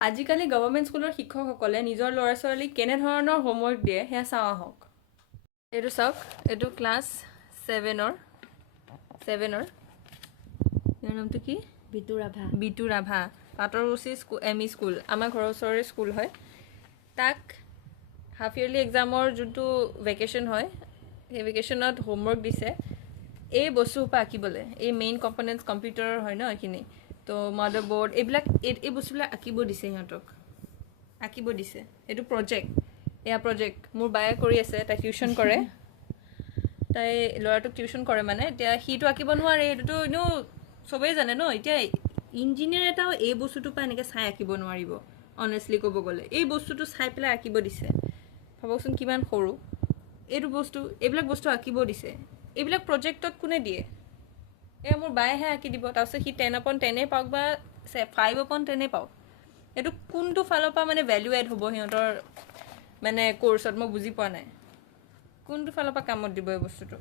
আজিকালি গভৰ্ণমেণ্ট স্কুলৰ শিক্ষকসকলে নিজৰ ল'ৰা ছোৱালীক কেনেধৰণৰ হোমৱৰ্ক দিয়ে সেয়া চাওঁ আহক। এইটো চাওক, এইটো ক্লাছ 7ৰ ইয়াৰ নামটো কি? Bitu Rabha Patarkuchi M E school, আমাৰ ঘৰৰ ওচৰৰে স্কুল হয়। তাক হাফ ইয়াৰলি এক্সামৰ যোনটো ভেকেশ্যন হয়, সেই ভেকেশ্যনত হোমৱৰ্ক দিছে এই বস্তুৰপৰা আঁকিবলৈ। এই মেইন কম্পনেণ্টছ কম্পিউটাৰৰ হয় ন এইখিনি, তো মাদাৰ বৰ্ড এইবিলাক এই বস্তুবিলাক আঁকিব দিছে সিহঁতক, আঁকিব দিছে। এইটো প্ৰজেক্ট, এয়া প্ৰজেক্ট মোৰ বায়ে কৰি আছে, তাই টিউশ্যন কৰে। তাই ল'ৰাটোক টিউশ্যন কৰে মানে, এতিয়া সিটো আঁকিব নোৱাৰে, সেইটোতো এনেও চবেই জানে ন। এতিয়া ইঞ্জিনিয়াৰ এটাও এই বস্তুটোৰ পৰা এনেকৈ চাই আঁকিব নোৱাৰিব, অনেষ্টলি ক'ব গ'লে। এই বস্তুটো চাই পেলাই আঁকিব দিছে, ভাবকচোন কিমান সৰু এইবিলাক বস্তু আঁকিব দিছে। এইবিলাক প্ৰজেক্টত কোনে দিয়ে? এয়া মোৰ বায়েহে আঁকি দিব, তাৰপিছত সি 10/10 পাওক বা 5/10 পাওক। এইটো কোনটো ফালৰ পৰা মানে ভেলু এড হ'ব সিহঁতৰ মানে কৰ্চত, মই বুজি পোৱা নাই। কোনটো ফালৰ পৰা কামত দিব এই বস্তুটো?